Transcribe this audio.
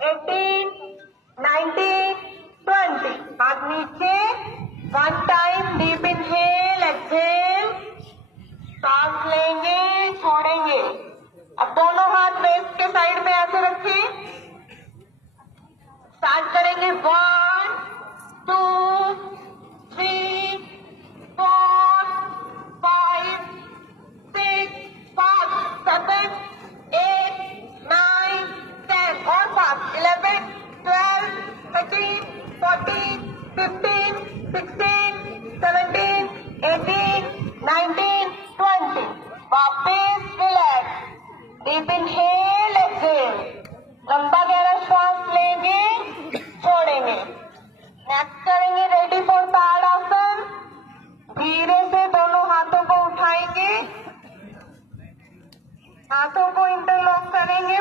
18, 19, 20. हाथ नीचे. One time deep inhale, exhale. सांस लेंगे, छोड़ेंगे. अब दोनों हाथ वेस्ट के साइड में ऐसे रखें. स्टार्ट करेंगे. 1, 2, 3, 4, 5, 6, 7, 8, 9, 10 और 11, 12, 13, 14, 15, 16, 17, 18, 19, 20. वापस रिलैक्स. Deep inhale, exhale. लंबा गहरा श्वास लेंगे, छोड़ेंगे. नेक्स्ट करेंगे रेडी फॉर ताड़ासन. धीरे से दोनों हाथों को उठाएंगे, हाथों को इंटरलॉक करेंगे.